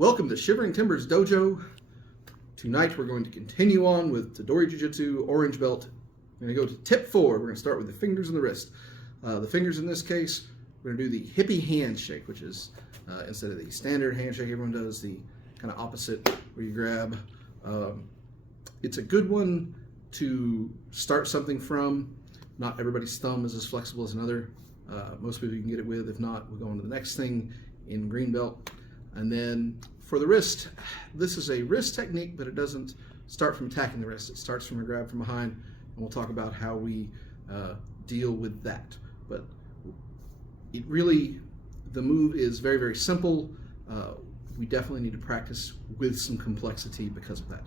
Welcome to Shivering Timbers Dojo. Tonight we're going to continue on with Tedori Jujitsu Orange Belt. We're going to go to tip 4. We're going to start with the fingers and the wrist. The fingers in this case, we're going to do the hippie handshake, which is instead of the standard handshake everyone does, the kind of opposite where you grab. It's a good one to start something from. Not everybody's thumb is as flexible as another. Most people you can get it with. If not, we'll go on to the next thing in green belt. And then for the wrist, this is a wrist technique, but it doesn't start from attacking the wrist. It starts from a grab from behind, and we'll talk about how we deal with that. But it really, the move is very, very simple. We definitely need to practice with some complexity because of that.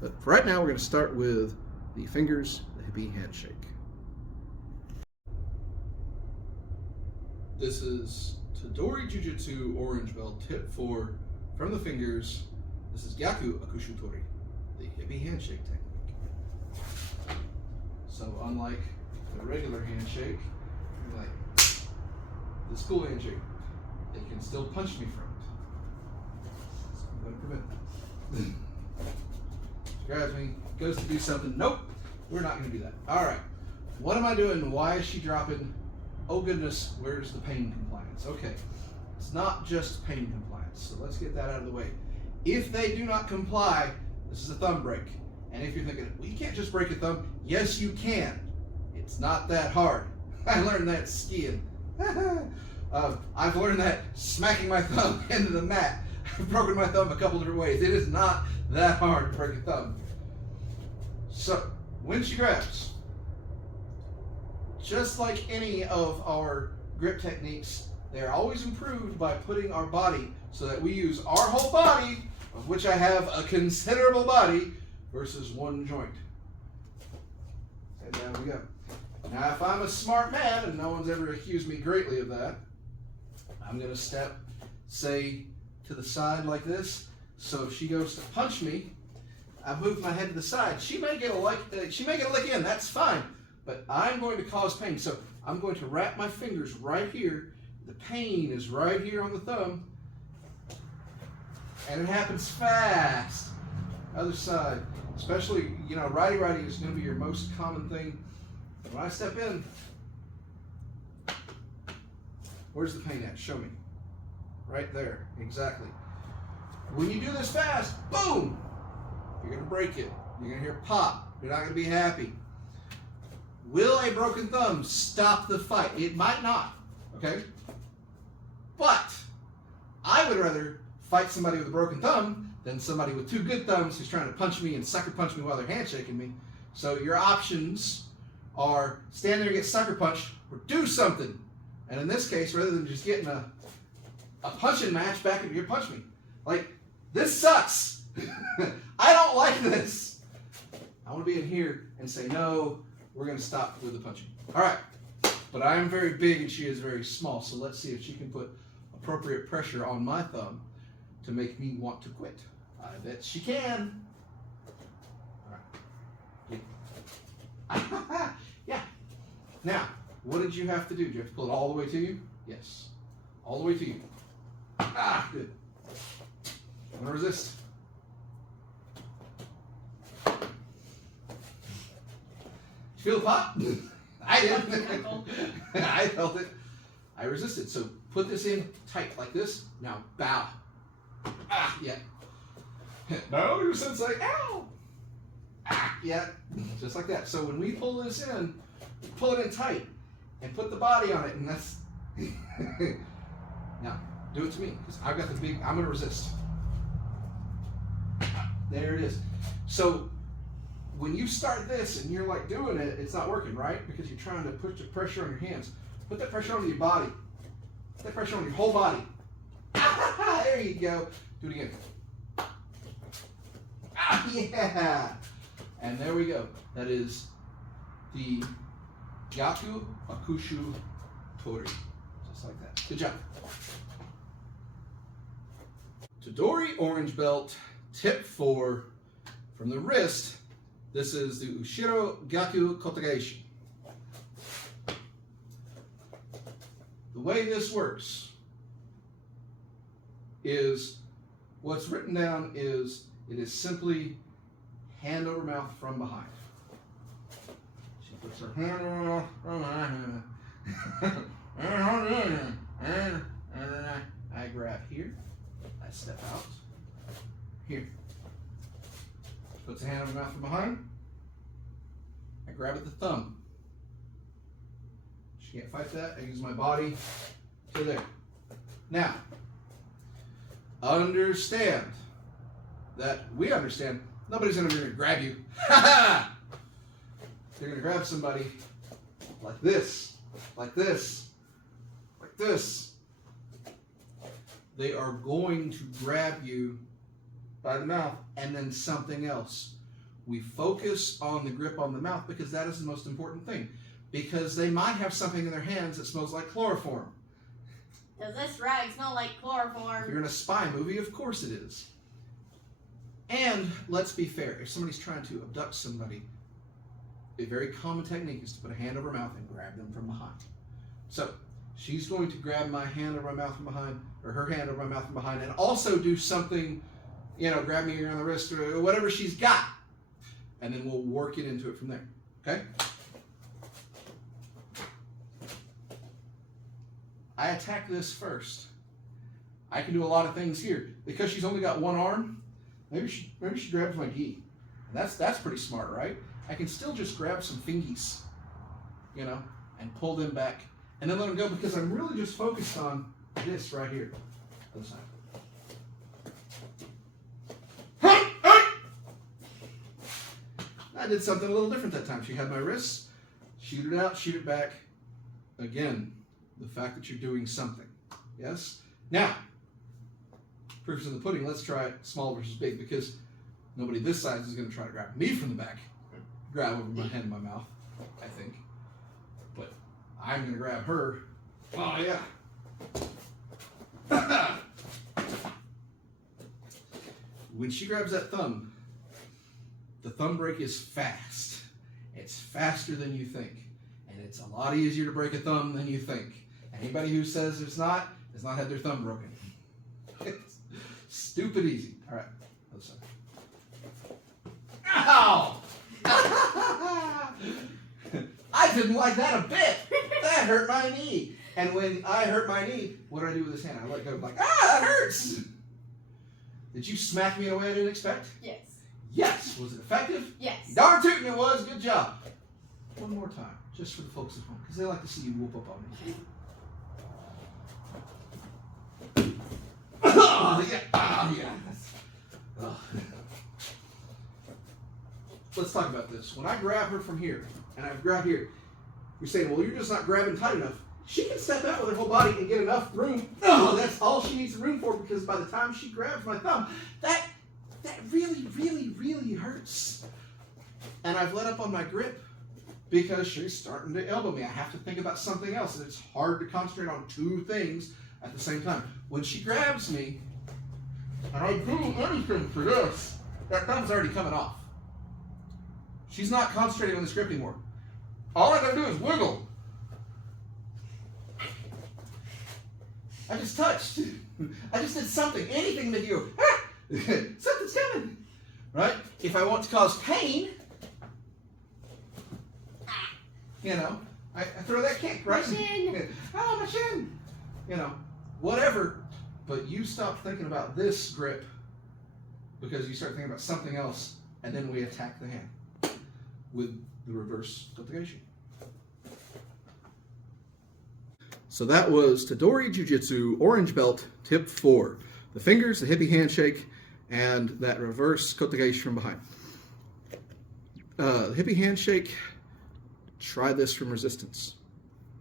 But for right now, we're going to start with the fingers, the hippie handshake. This is Tedori Jujitsu Orange Belt, tip 4 from the fingers. This is gyaku, akushu, tori, the hippie handshake technique. So unlike the regular handshake, like the school handshake, they can still punch me from it. So I'm going to prevent that. She grabs me, goes to do something. Nope, we're not going to do that. All right, what am I doing? Why is she dropping? Oh goodness, where's the pain compliance? Okay, it's not just pain compliance, so let's get that out of the way. If they do not comply, this is a thumb break. And if you're thinking, well, you can't just break a thumb, yes you can. It's not that hard. I learned that skiing. I've learned that smacking my thumb into the mat. I've broken my thumb a couple different ways. It is not that hard to break a thumb. So, when she grabs, just like any of our grip techniques, they're always improved by putting our body so that we use our whole body, of which I have a considerable body, versus one joint. And down we go. Now, if I'm a smart man, and no one's ever accused me greatly of that, I'm going to step, say, to the side like this. So if she goes to punch me, I move my head to the side. She may get a lick in. That's fine. But I'm going to cause pain. So I'm going to wrap my fingers right here. The pain is right here on the thumb. And it happens fast. Other side. Especially, righty-righty is going to be your most common thing. When I step in, where's the pain at? Show me. Right there. Exactly. When you do this fast, boom! You're going to break it. You're going to hear pop. You're not going to be happy. Will a broken thumb stop the fight? It might not, okay? But I would rather fight somebody with a broken thumb than somebody with 2 good thumbs who's trying to punch me and sucker punch me while they're handshaking me. So your options are stand there and get sucker punched or do something. And in this case, rather than just getting a punching match back into your punch me. Like, this sucks. I don't like this. I want to be in here and say, no, we're going to stop with the punching. All right. But I am very big and she is very small. So let's see if she can put appropriate pressure on my thumb to make me want to quit. I bet she can. All right. Yeah. Yeah. Now, what did you have to do? Did you have to pull it all the way to you? Yes. All the way to you. Ah, good. I'm going to resist. Feel the pop? I did. I felt it. I resisted. So put this in tight like this. Now bow. Ah, yeah. No, your sensei. Ow. Ah, yeah. Just like that. So when we pull this in, pull it in tight and put the body on it, and that's. Now do it to me because I've got the big. I'm gonna resist. There it is. So when you start this and you're like doing it, it's not working, right? Because you're trying to put the pressure on your hands. Put that pressure on your body. Put that pressure on your whole body. There you go. Do it again. Ah, yeah. And there we go. That is the gyaku, akushu, tori. Just like that. Good job. Tedori Orange Belt, tip 4 from the wrist. This is the ushiro, gyaku, kote, gaeshi. The way this works is What's written down is, it is simply hand over mouth from behind. She puts her hand over mouth from behind. And I grab here. I step out. Here. Puts a hand over mouth from behind. I grab at the thumb. She can't fight that. I use my body to there. Now, understand that we understand nobody's ever going to grab you. They're going to grab somebody like this, like this, like this. They are going to grab you by the mouth and then something else. We focus on the grip on the mouth because that is the most important thing. Because they might have something in their hands that smells like chloroform. Does this rag smell like chloroform? If you're in a spy movie, of course it is. And let's be fair, if somebody's trying to abduct somebody, a very common technique is to put a hand over mouth and grab them from behind. So she's going to grab my hand over my mouth from behind, or her hand over my mouth from behind, and also do something, you know, grab me around the wrist or whatever she's got. And then we'll work it into it from there. Okay? I attack this first. I can do a lot of things here. Because she's only got one arm, maybe she grabs my gi. And that's pretty smart, right? I can still just grab some fingies, you know, and pull them back. And then let them go because I'm really just focused on this right here. Other side. I did something a little different that time. She had my wrists, shoot it out, shoot it back. Again, the fact that you're doing something. Yes? Now, proof's in the pudding. Let's try it small versus big because nobody this size is going to try to grab me from the back. Grab over my head and my mouth, I think. But I'm going to grab her. Oh, yeah. When she grabs that thumb, the thumb break is fast. It's faster than you think. And it's a lot easier to break a thumb than you think. Anybody who says it's not has not had their thumb broken. It's stupid easy. All right. Other side. Ow! I didn't like that a bit. That hurt my knee. And when I hurt my knee, what did I do with this hand? I let go. Like, that hurts. Did you smack me in a way I didn't expect? Yes. Yes. Was it effective? Yes. Darn tootin' it was. Good job. One more time, just for the folks at home, because they like to see you whoop up on me. Oh, yeah. Oh, yeah. Oh. Let's talk about this. When I grab her from here, and I grab here, you're saying, well, you're just not grabbing tight enough. She can step out with her whole body and get enough room. No, that's all she needs room for, because by the time she grabs my thumb, that really, really, really hurts. And I've let up on my grip because she's starting to elbow me. I have to think about something else, and it's hard to concentrate on two things at the same time. When she grabs me, and I do anything for this, that thumb's already coming off. She's not concentrating on this grip anymore. All I gotta do is wiggle. I just touched. I just did something. Anything that you, something's coming. Right? If I want to cause pain, you know, I throw that kick, right? My shin. Oh, my shin. You know, whatever. But you stop thinking about this grip because you start thinking about something else, and then we attack the hand with the reverse gaeshi. So that was Tedori Jujitsu Orange Belt Tip 4. The fingers, the hippie handshake, and that reverse gaeshi from behind. The hippie handshake, try this from resistance.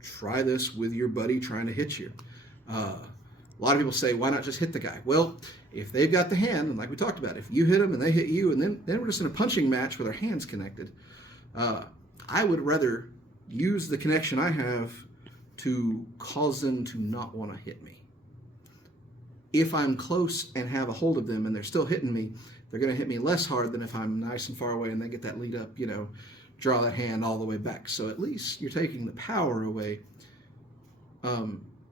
Try this with your buddy trying to hit you. A lot of people say, why not just hit the guy? Well, if they've got the hand, and like we talked about, if you hit them and they hit you, and then we're just in a punching match with our hands connected, I would rather use the connection I have to cause them to not want to hit me. If I'm close and have a hold of them and they're still hitting me, they're going to hit me less hard than if I'm nice and far away and they get that lead up, you know, draw that hand all the way back. So at least you're taking the power away.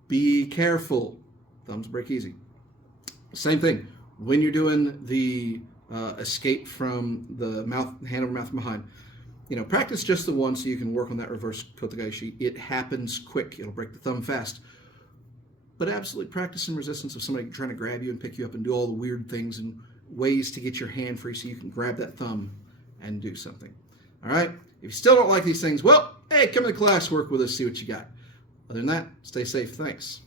Be careful. Thumbs break easy. Same thing. when you're doing the escape from the hand over mouth from behind, practice just the one so you can work on that reverse kote gaeshi. It happens quick. It'll break the thumb fast. But absolutely practice some resistance of somebody trying to grab you and pick you up and do all the weird things and ways to get your hand free so you can grab that thumb and do something. All right? If you still don't like these things, well, hey, come to the class, work with us, see what you got. Other than that, stay safe. Thanks.